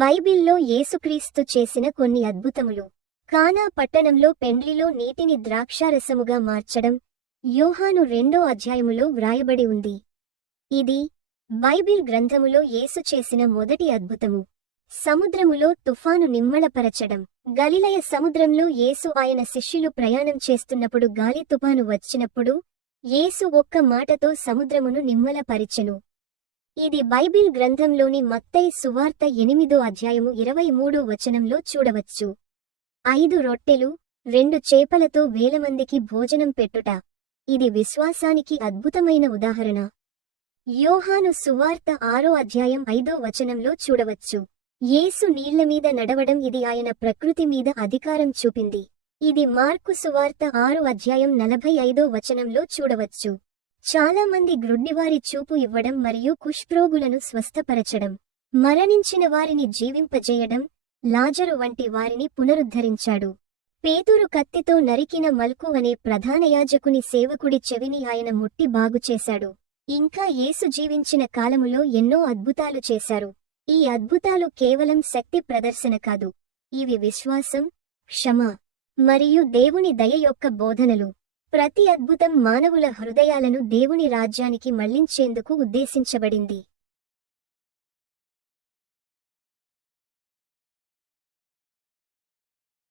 బైబిల్లో యేసుక్రీస్తు చేసిన కొన్ని అద్భుతములు. కానా పట్టణంలో పెండ్లిలో నీటిని ద్రాక్షారసముగా మార్చడం యోహాను రెండో అధ్యాయములో వ్రాయబడి ఉంది. ఇది బైబిల్ గ్రంథములో యేసు చేసిన మొదటి అద్భుతము. సముద్రములో తుఫాను నిమ్మళపరచడం. గలిలయ సముద్రంలో యేసు ఆయన శిష్యులు ప్రయాణం చేస్తున్నప్పుడు గాలి తుఫాను వచ్చినప్పుడు యేసు ఒక్క మాటతో సముద్రమును నిమ్మలపరిచెను ఇది బైబిల్ గ్రంథంలోని మత్తై సువార్త ఎనిమిదో అధ్యాయము ఇరవై మూడో వచనంలో చూడవచ్చు. ఐదు రొట్టెలు రెండు చేపలతో వేలమందికి భోజనం పెట్టుట. ఇది విశ్వాసానికి అద్భుతమైన ఉదాహరణ. యోహాను సువార్త ఆరో అధ్యాయం ఐదో వచనంలో చూడవచ్చు. యేసు నీళ్ళమీద నడవడం ఇది ఆయన ప్రకృతి మీద అధికారం చూపింది. ఇది మార్కు సువార్త ఆరు అధ్యాయం నలభై ఐదో వచనంలో చూడవచ్చు. చాలా మంది గ్రుడ్డివారి చూపు ఇవ్వడం మరియు కుష్ప్రోగులను స్వస్థపరచడం మరణించిన వారిని జీవింపజేయడం లాజరు వంటి వారిని పునరుద్ధరించాడు. పేతురు కత్తితో నరికిన మల్కు అనే ప్రధాన యాజకుని సేవకుడి చెవిని ఆయన ముట్టి బాగుచేశాడు ఇంకా యేసు జీవించిన కాలములో ఎన్నో అద్భుతాలు చేశారు. ఈ అద్భుతాలు కేవలం శక్తి ప్రదర్శన కాదు. ఇవి విశ్వాసం క్షమ మరియు దేవుని దయ యొక్క బోధనలు. ప్రతి అద్భుతం మానవుల హృదయాలను దేవుని రాజ్యానికి మళ్ళించేందుకు ఉద్దేశించబడింది.